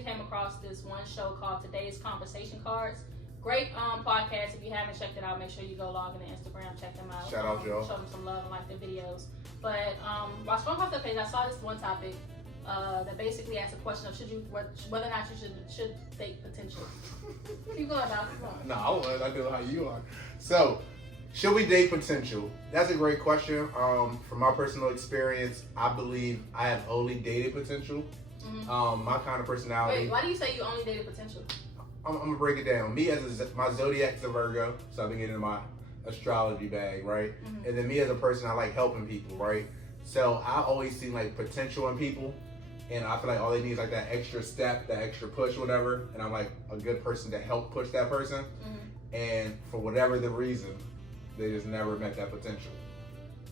actually came across this one show called Today's Conversation Cards. Great podcast. If you haven't checked it out, make sure you go log into Instagram, check them out. Shout out, Joe. Show them some love and like their videos. But while scrolling across that page, I saw this one topic that basically asks a question of whether or not you should date potential. Keep going, Doc. No, I know how you are. So, should we date potential? That's a great question. From my personal experience, I believe I have only dated potential. Mm-hmm. My kind of personality. Wait, why do you say you only dated potential? I'm gonna break it down. Me as my zodiac is a Virgo, so I've been getting in my astrology bag, right? Mm-hmm. And then me as a person, I like helping people, right? So I always see like potential in people, and I feel like all they need is like that extra step, that extra push, whatever. And I'm like a good person to help push that person. Mm-hmm. And for whatever the reason, they just never met that potential.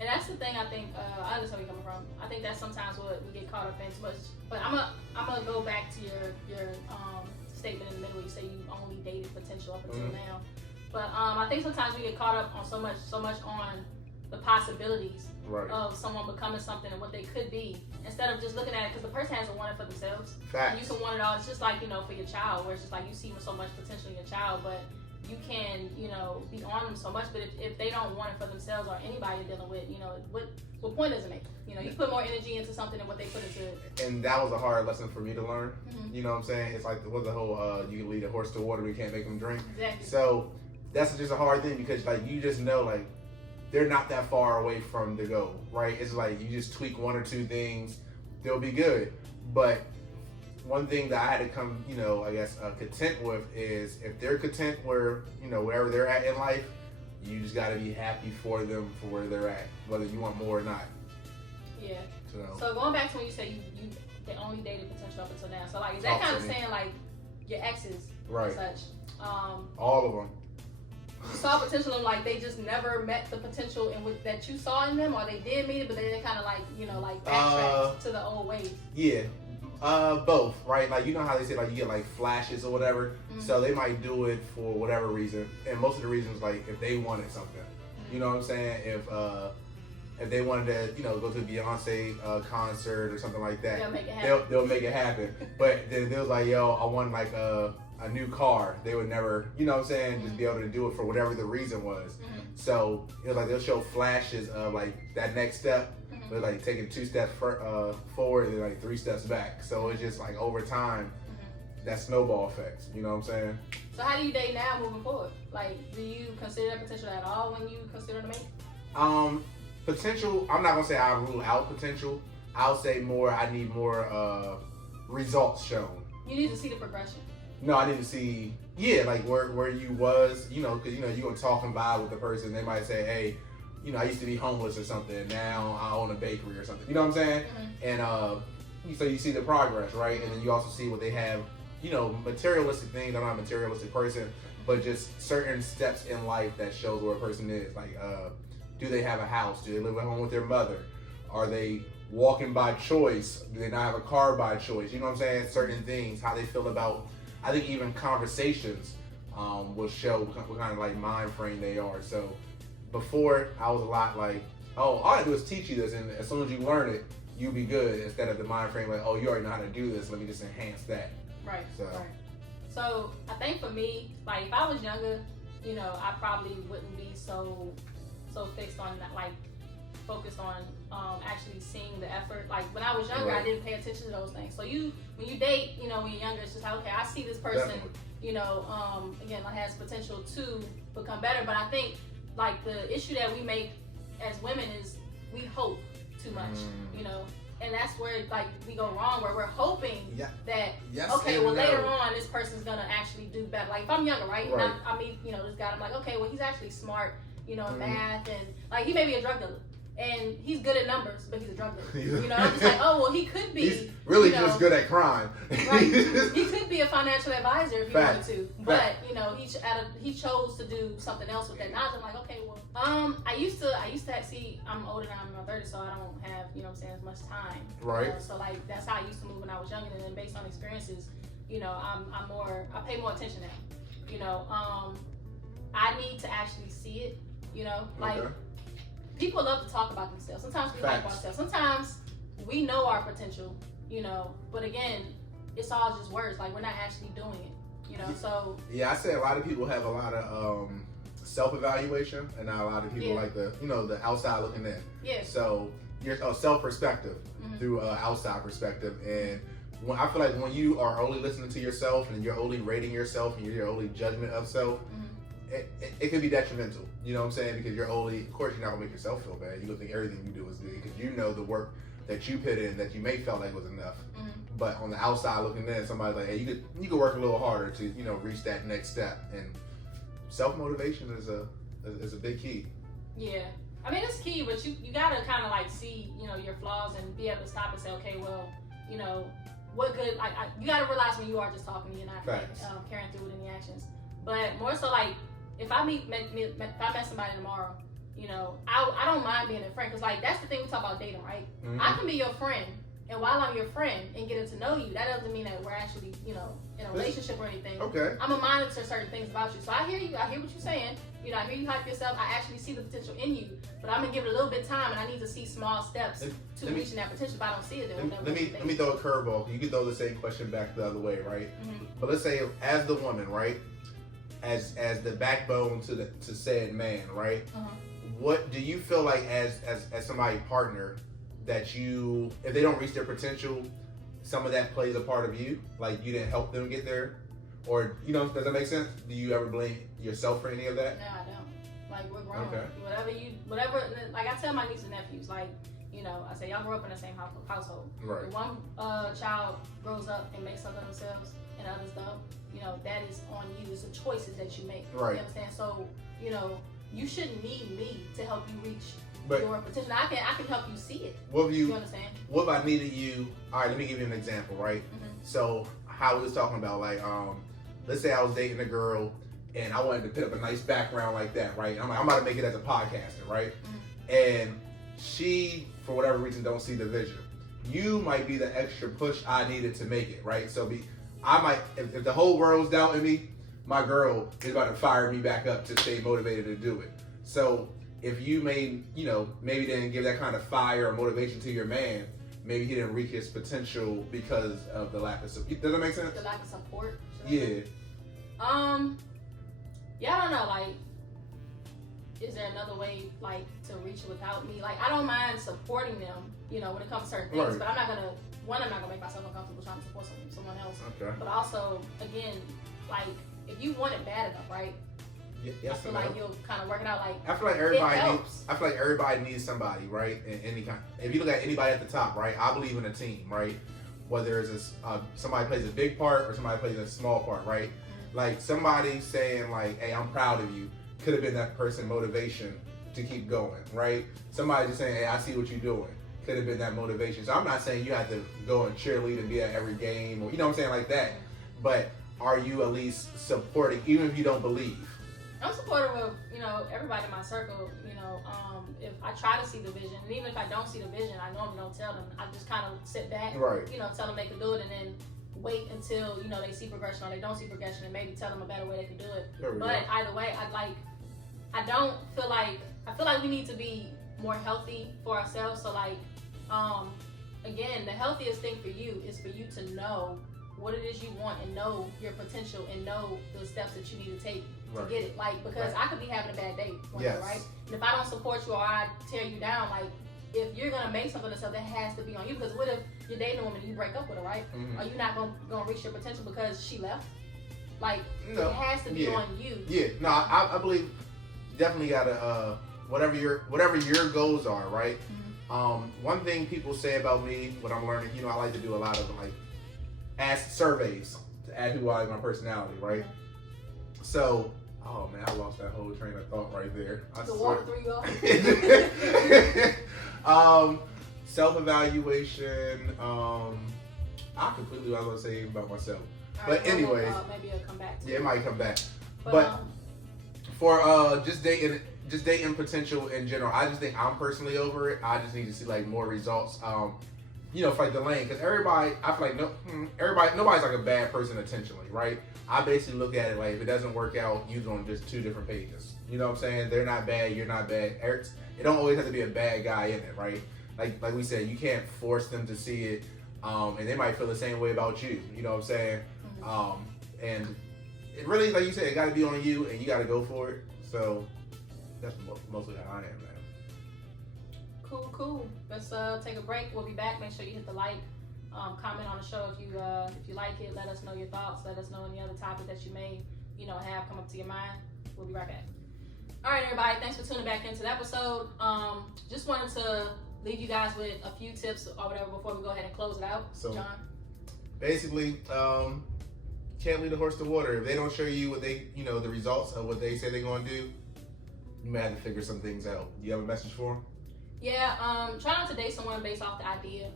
And that's the thing. I think I understand where you're coming from. I think that's sometimes what we get caught up in too much. But I'm gonna go back to your statement in the middle. You say you only dated potential up until now. But I think sometimes we get caught up on so much on the possibilities of someone becoming something and what they could be, instead of just looking at it because the person hasn't wanted it for themselves. Facts. You can want it all. It's just like, for your child, where it's just like you see so much potential in your child, but you can, be on them so much. But if they don't want it for themselves or anybody you're dealing with, what point does it make? You put more energy into something than what they put into it. And that was a hard lesson for me to learn. Mm-hmm. You know what I'm saying? It's like the whole you can lead a horse to water, but you can't make them drink. Exactly. So that's just a hard thing because like you just know like they're not that far away from the goal, right? It's like you just tweak one or two things, they'll be good. But one thing that I had to come, I guess, content with is if they're content wherever they're at in life, you just got to be happy for them for where they're at, whether you want more or not. Yeah. So going back to when you say they only dated potential up until now. So like, is that kind of saying like your exes and such? All of them. You saw potential in like they just never met the potential that you saw in them, or they did meet it, but they kind of like backtracked to the old ways. Yeah. Both, right? Like, how they say, like, you get, like, flashes or whatever. Mm-hmm. So they might do it for whatever reason. And most of the reasons, like, if they wanted something. Mm-hmm. You know what I'm saying? If they wanted to, go to a Beyonce concert or something like that, they'll make it happen. But then they was like, yo, I want, like, a new car. They would never, just be able to do it for whatever the reason was. Mm-hmm. So it was like they'll show flashes of, like, that next step. But like taking 2 steps forward and like 3 steps back. So it's just like over time, that snowball effect. You know what I'm saying? So how do you date now moving forward? Like, do you consider potential at all when you consider the mate? Potential, I'm not gonna say I rule out potential. I'll say I need more results shown. You need to see the progression. No, I need to see, like where you was, because you're gonna talk and vibe with the person. They might say, hey, I used to be homeless or something, and now I own a bakery or something. You know what I'm saying? Mm-hmm. And so you see the progress, right? And then you also see what they have, materialistic things. I'm not a materialistic person, but just certain steps in life that shows where a person is. Like, do they have a house? Do they live at home with their mother? Are they walking by choice? Do they not have a car by choice? You know what I'm saying? Certain things, how they feel about, I think even conversations will show what kind of like mind frame they are. So before, I was a lot like, oh, all I do is teach you this, and as soon as you learn it, you'll be good, instead of the mind frame like, oh, you already know how to do this, let me just enhance that. Right. So I think for me, like, if I was younger, I probably wouldn't be so fixed on that, like, focused on actually seeing the effort. Like, when I was younger, I didn't pay attention to those things. So when you date, when you're younger, it's just like, okay, I see this person, again, like, has potential to become better. But I think, like, the issue that we make as women is we hope too much, and that's where, like, we go wrong, where we're hoping that, okay, well, later on, this person's gonna actually do better. Like, if I'm younger, right? And I meet, this guy, I'm like, okay, well, he's actually smart, in math, and, like, he may be a drug dealer. And he's good at numbers, but he's a drug dealer. I'm just like, oh, well, he could be. He's really just good at crime. Right. He could be a financial advisor if he wanted to. But, he chose to do something else with that knowledge. I'm like, okay, well, I used to see, I'm older now, I'm in my 30s, so I don't have, as much time. Right. So, like, that's how I used to move when I was younger. And then based on experiences, I pay more attention now. I need to actually see it, like, okay. People love to talk about themselves. Sometimes we hype ourselves. Sometimes we know our potential, but again, it's all just words. Like we're not actually doing it, you know. So yeah, I say a lot of people have a lot of self-evaluation, and not a lot of people like the the outside looking in. Yeah. So your self-perspective through outside perspective, and I feel like when you are only listening to yourself and you're only rating yourself and you're only judgment of self, it can be detrimental. You know what I'm saying? Because you're only, of course, you're not gonna make yourself feel bad. You're gonna think everything you do is good because you know the work that you put in that you may felt like was enough. But on the outside looking in, somebody's like, hey, you could work a little harder to reach that next step. And self-motivation is a big key. Yeah. I mean, it's key, but you gotta kind of like see, your flaws and be able to stop and say, okay, well, what good, you gotta realize when you are just talking, you're not carrying through with any actions. But more so like, if I met somebody tomorrow, I don't mind being a friend, because like, that's the thing we talk about dating, right? I can be your friend, and while I'm your friend and getting to know you, that doesn't mean that we're actually, in a relationship or anything. Okay. I'm gonna monitor certain things about you. So I hear you, I hear what you're saying. I hear you hype yourself. I actually see the potential in you, but I'm gonna give it a little bit of time, and I need to see small steps to reaching that potential. If I don't see it, then let me throw a curveball. You can throw the same question back the other way, right? But let's say as the woman, right, as the backbone to said man, right? What do you feel like as somebody partner that if they don't reach their potential, some of that plays a part of you? Like you didn't help them get there? Or, does that make sense? Do you ever blame yourself for any of that? No, I don't. Like, we're grown. Okay. Whatever, like I tell my nieces and nephews, like, I say, y'all grew up in the same household. Right. If one child grows up and makes something of themselves and others don't, that is on you. It's the choices that you make. Right. You understand? So, you shouldn't need me to help you reach your potential. I can help you see it. You understand? What if I needed you? All right, let me give you an example, right? So, how we was talking about, like, let's say I was dating a girl and I wanted to put up a nice background like that, right? I'm like, I'm about to make it as a podcaster, right? And she, for whatever reason, don't see the vision. You might be the extra push I needed to make it, right? So I might, if the whole world's doubting me, my girl is about to fire me back up to stay motivated to do it. So if you maybe didn't give that kind of fire or motivation to your man, maybe he didn't reach his potential because of the lack of support. Does that make sense? The lack of support? Yeah. Yeah, I don't know, like, is there another way, like, to reach without me? Like, I don't mind supporting them, when it comes to certain things, but I'm not gonna make myself uncomfortable trying to support someone else. Okay. But also, again, like, if you want it bad enough, right? Yes, I feel like you'll kind of work it out. Like, I feel like everybody needs somebody, right? In any kind. If you look at anybody at the top, right? I believe in a team, right? Whether it's somebody plays a big part or somebody plays a small part, right? Like somebody saying like, "Hey, I'm proud of you," could have been that person motivation to keep going, right? Somebody just saying, "Hey, I see what you're doing," could have been that motivation. So I'm not saying you have to go and cheerlead and be at every game, or what I'm saying, like that. But are you at least supporting, even if you don't believe? I'm supportive of, everybody in my circle, if I try to see the vision, and even if I don't see the vision, I normally don't tell them. I just kind of sit back, tell them they can do it, and then wait until, they see progression or they don't see progression, and maybe tell them a better way they can do it. But either way, I feel like we need to be more healthy for ourselves. So like, again, the healthiest thing for you is for you to know what it is you want and know your potential and know the steps that you need to take to get it. Like, because I could be having a bad day one day, right? And if I don't support you or I tear you down, like, if you're gonna make something of yourself, that has to be on you. Because what if you're dating a woman and you break up with her, right? Are you not gonna reach your potential because she left? Like, it has to be on you. Yeah, no, I believe definitely gotta whatever your goals are, right? One thing people say about me, what I'm learning, I like to do a lot of like ask surveys to add who I am, my personality, right? So, oh man, I lost that whole train of thought right there. The water threw you off. Self-evaluation. I completely what I was gonna say about myself. Right, but anyways, maybe it'll come back. Yeah, it might come back. But for just dating potential in general, I just think I'm personally over it. I just need to see like more results. For like the lane, because everybody, I feel like nobody's like a bad person intentionally, right? I basically look at it like if it doesn't work out, you're on just two different pages. You know what I'm saying? They're not bad, you're not bad. It don't always have to be a bad guy in it, right? Like we said, you can't force them to see it. and they might feel the same way about you. You know what I'm saying? Mm-hmm. And it really, like you said, it got to be on you, and you got to go for it. So that's mostly how I am, man. Cool. Let's take a break. We'll be back. Make sure you hit the like, comment on the show if you like it. Let us know your thoughts. Let us know any other topic that you may have come up to your mind. We'll be right back. All right, everybody. Thanks for tuning back into the episode. Just wanted to leave you guys with a few tips or whatever before we go ahead and close it out. So, John. Basically, can't lead the horse to water. If they don't show you what they, the results of what they say they're going to do, you may have to figure some things out. Do you have a message for them? Yeah, try not to date someone based off the idea,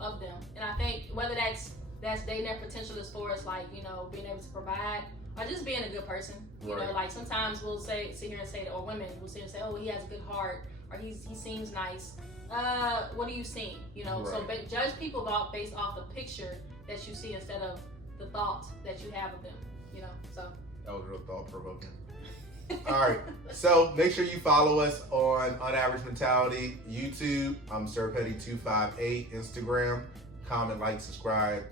of them. And I think whether that's dating their potential as far as like, being able to provide or just being a good person. Right. Like sometimes we'll sit here and say, or women will sit here and say, oh, he has a good heart or he seems nice. What do you see? Right. So judge people based off the picture that you see instead of the thought that you have of them, so. That was real thought-provoking. All right, so make sure you follow us on UnAverage Mentality, YouTube. I'm Sir Petty 258, Instagram. Comment, like, subscribe.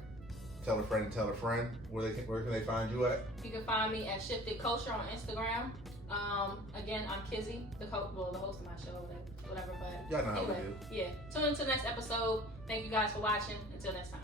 Tell a friend and tell a friend. Where can they find you at? You can find me at Shifted Culture on Instagram. Again, I'm Kizzy, the host of my show, whatever. But Y'all know how anyway, we do. Yeah. Tune into the next episode. Thank you guys for watching. Until next time.